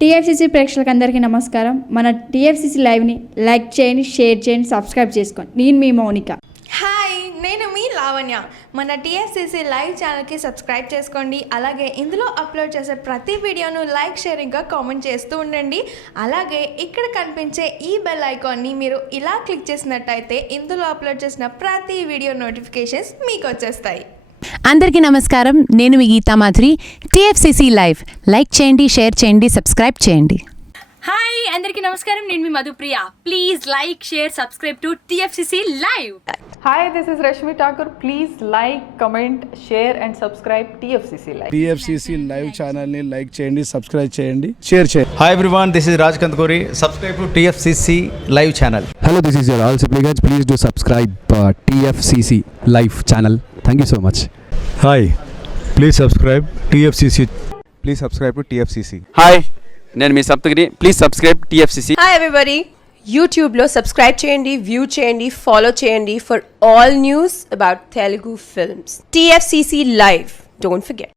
టీఎఫ్సీసీ ప్రేక్షకులందరికీ నమస్కారం. మన టీఎఫ్సీసీ లైవ్ని లైక్ చేయండి, షేర్ చేయండి, సబ్స్క్రైబ్ చేసుకోండి. నేను మీ మౌనిక. హాయ్, నేను మీ లావణ్య. మన టీఎఫ్సీసీ లైవ్ ఛానల్కి సబ్స్క్రైబ్ చేసుకోండి. అలాగే ఇందులో అప్లోడ్ చేసే ప్రతి వీడియోను లైక్, షేర్ ఇంకా కామెంట్ చేస్తూ ఉండండి. అలాగే ఇక్కడ కనిపించే ఈ బెల్ ఐకాన్ని మీరు ఇలా క్లిక్ చేసినట్టయితే ఇందులో అప్లోడ్ చేసిన ప్రతి వీడియో నోటిఫికేషన్స్ మీకు వచ్చేస్తాయి. అందరికీ నమస్కారం. నేను మీ Geetha Madhuri. TFCC live like చేయండి, షేర్ చేయండి, సబ్స్క్రైబ్ చేయండి. హాయ్, అందరికీ నమస్కారం. నేను మీ Madhupriya. Please like, share, subscribe to TFCC Live. Hi, this is Rashmi Thakur. Please like, comment, share and subscribe TFCC Live. TFCC Live channel ni like చేయండి, subscribe చేయండి, share చేయండి. Hi everyone, this is Raj Kandkori. Subscribe to TFCC Live channel. Hello, this is your all supplicants. Please do subscribe TFCC Live channel. Thank you so much. Hi, please subscribe TFCC. Please subscribe to TFCC. Hi, నేను మీ Saptagiri. Please subscribe TFCC. Hi everybody, యూట్యూబ్లో subscribe చేయండి, view చేయండి, follow చేయండి for all news about Telugu films. TFCC Live, don't forget.